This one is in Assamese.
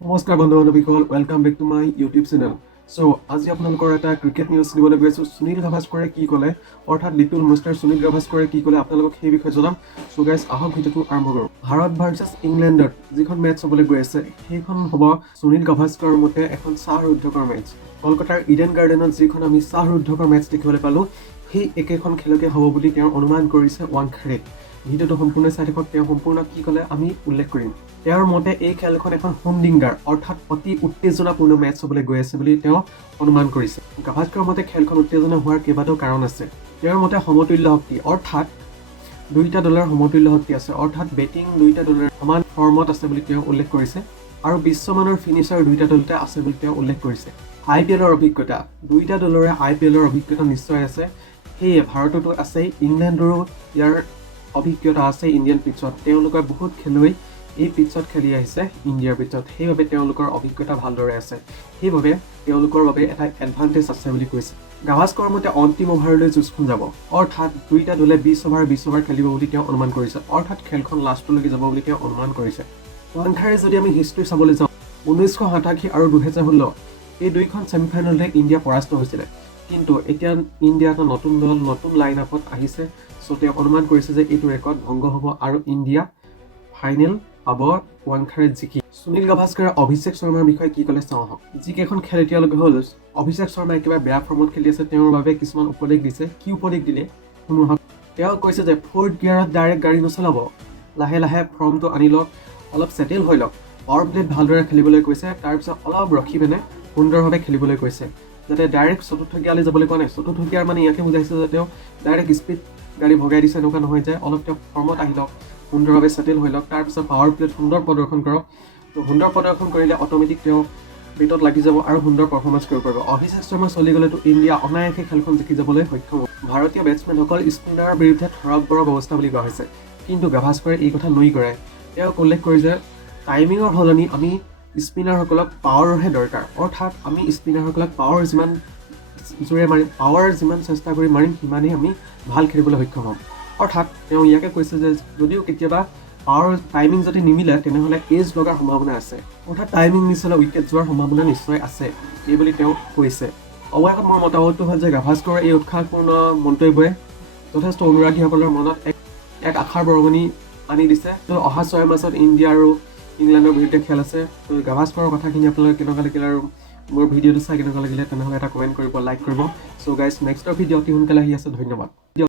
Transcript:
নমস্কাৰ বন্ধু বান্ধৱীসকল, welcome back to my YouTube channel. আজি আপোনালোকৰ এটা ক্ৰিকেট নিউজ দিবলৈ গৈ আছোঁ। সুনীল গাভাস্কৰে কি ক'লে, অৰ্থাৎ লিটল মিষ্টাৰ সুনীল গাভাস্কৰে কি ক'লে আপোনালোকক সেই বিষয়ে জনাম। গাইজ আহক ভিডিঅ'টো আৰম্ভ কৰোঁ। ভাৰত ভাৰ্চেছ ইংলেণ্ডত যিখন মেটচ হ'বলৈ গৈ আছে সেইখন হ'ব সুনীল গাভাস্কৰৰ মতে এখন শ্বাহৰুদ্ধকৰ মেটচ। কলকাতাৰ ইডেন গাৰ্ডেনত যিখন আমি শ্বাহৰুদ্ধকৰ মেটচ দেখিবলৈ পালোঁ সেই একেখন খেলকে হ'ব বুলি তেওঁ অনুমান কৰিছে ৱাংখেড়ে। ভিডিঅ'টো সম্পূৰ্ণ চাই থাকক। তেওঁ সম্পূৰ্ণ কি ক'লে আমি উল্লেখ কৰিম। তেওঁৰ মতে এই খেলখন এখন হোমডিংগাৰ অৰ্থাৎ অতি উত্তেজনাপূৰ্ণ মেটচ হ'বলৈ গৈ আছে বুলি তেওঁ অনুমান কৰিছে। গাভাস্কৰৰ মতে খেলখন উত্তেজনা হোৱাৰ কেইবাটাও কাৰণ আছে। তেওঁৰ মতে সমতুল্য শক্তি অৰ্থাৎ দুয়োটা দলৰ সমতুল্য শক্তি আছে, অৰ্থাৎ বেটিং দুয়োটা দলৰ সমান ফৰ্মত আছে বুলি তেওঁ উল্লেখ কৰিছে আৰু বিশ্বমানৰ ফিনিচাৰ দুয়োটা দলতে আছে বুলি তেওঁ উল্লেখ কৰিছে। IPLৰ অভিজ্ঞতা দুয়োটা দলৰে IPLৰ অভিজ্ঞতা নিশ্চয় আছে, সেয়ে ভাৰততো আছে, ইংলেণ্ডৰো ইয়াৰ অভিজ্ঞতা আছে। ইণ্ডিয়ান পিটছত তেওঁলোকৰ বহুত খেলুৱৈ এই পিটছত খেলি আহিছে ইণ্ডিয়াৰ পিটছত, সেইবাবে তেওঁলোকৰ অভিজ্ঞতা ভালদৰে আছে, সেইবাবে তেওঁলোকৰ বাবে এটা এডভান্টেজ আছে বুলি কৈছে। গাভাস্কৰৰ মতে অন্তিম অভাৰলৈ যুঁজখন যাব, অৰ্থাৎ দুয়োটা দলে 20 অভাৰ খেলিব বুলি তেওঁ অনুমান কৰিছে, অৰ্থাৎ খেলখন লাষ্টলৈকে যাব বুলি তেওঁ অনুমান কৰিছে। ৱাংখেড়ে যদি আমি হিষ্ট্ৰী চাবলৈ যাওঁ 1987 আৰু 2016 এই দুইখন ছেমিফাইনেলতে ইণ্ডিয়া পৰাস্ত হৈছিলে, কিন্তু এতিয়া ইণ্ডিয়া এটা নতুন দল নতুন লাইন আপত আহিছে। তেওঁ অনুমান কৰিছে যে এইটো ৰেকৰ্ড ভংগ হ'ব আৰু ইণ্ডিয়া ফাইনেল পাব ৱাংখেড়ে জিকি। সুনীল গাভাস্কৰে অভিষেক শৰ্মাৰ বিষয়ে কি ক'লে চাওঁ আহক। যিকেইখন খেল এতিয়ালৈকে হ'ল অভিষেক শৰ্মা একেবাৰে বেয়া ফৰ্মত খেলি আছে, তেওঁৰ বাবে কিছুমান উপদেশ দিছে। কি উপদেশ দিলে শুনো আহক। তেওঁ কৈছে যে 4th গিয়াৰত ডাইৰেক্ট গাড়ী নচলাব, লাহে লাহে ফৰ্মটো আনি লওক, অলপ ছেটেল হৈ লওক, পাৱাৰ প্লেত ভালদৰে খেলিবলৈ কৈছে, তাৰপিছত অলপ ৰখি পিনে সুন্দৰভাৱে খেলিবলৈ কৈছে, যাতে ডাইৰেক্ট চতুৰ্থ গিয়াৰলৈ যাবলৈ কোৱা নাই। চতুৰ্থ গিয়াৰ মানে ইয়াকে বুজাইছে যে তেওঁ ডাইৰেক্ট স্পীড গাড়ী ভগাই দিছে, এনেকুৱা নহয় যে অলপ তেওঁ ফৰ্মত আহি লওক, সুন্দৰভাৱে ছেটেল হৈ লওক, তাৰপিছত পাৱাৰ প্লেত সুন্দৰ প্ৰদৰ্শন কৰক। সুন্দৰ প্ৰদৰ্শন কৰিলে অট'মেটিক তেওঁ বেটত লাগি যাব আৰু সুন্দৰ পাৰফৰ্মেঞ্চ কৰিব পাৰিব। অভিষেক শৰ্মা চলি গ'লেতো ইণ্ডিয়া অনায়াসে খেলখন জিকি যাবলৈ সক্ষম হ'ব। ভাৰতীয় বেটছমেনসকল স্পিনাৰৰ বিৰুদ্ধে থৰক বৰক অৱস্থা বুলি কোৱা হৈছে, কিন্তু গাভাস্কৰে এই কথা নুই কৰে। তেওঁক উল্লেখ কৰি যে টাইমিঙৰ সলনি আমি স্পিনাৰসকলক পাৱাৰৰহে দৰকাৰ, অৰ্থাৎ আমি স্পিনাৰসকলক পাৱাৰ যিমান জোৰে মাৰিম, পাৱাৰ যিমান চেষ্টা কৰি মাৰিম, সিমানেই আমি ভাল খেলিবলৈ সক্ষম হ'ম। অৰ্থাৎ তেওঁ ইয়াকে কৈছে যে যদিও কেতিয়াবা পাৱাৰ টাইমিং যদি নিমিলে তেনেহ'লে এজ লগাৰ সম্ভাৱনা আছে, অৰ্থাৎ টাইমিং নিচিলে উইকেট যোৱাৰ সম্ভাৱনা নিশ্চয় আছে, এইবুলি তেওঁ কৈছে। অৱশেষত মোৰ মতামতটো হ'ল যে গাভাস্কৰৰ এই উৎসাহপূৰ্ণ মন্তব্যই যথেষ্ট অনুৰাগীসকলৰ মনত এক আশাৰ বৰঙণি আনি দিছে। অহা 6 মাৰ্চত ইণ্ডিয়া আৰু ইংলেণ্ডৰ বিৰুদ্ধে খেল আছে। গাভাস্কৰৰ কথাখিনি আপোনালোকে কেনেকুৱা লাগিলে আৰু মোৰ ভিডিঅ'টো চাই কেনেকুৱা লাগিলে তেনেহ'লে এটা কমেণ্ট কৰিব, লাইক কৰিব। গাইজ নেক্সটৰ ভিডিঅ' অতি সোনকালে আহি আছে। ধন্যবাদ।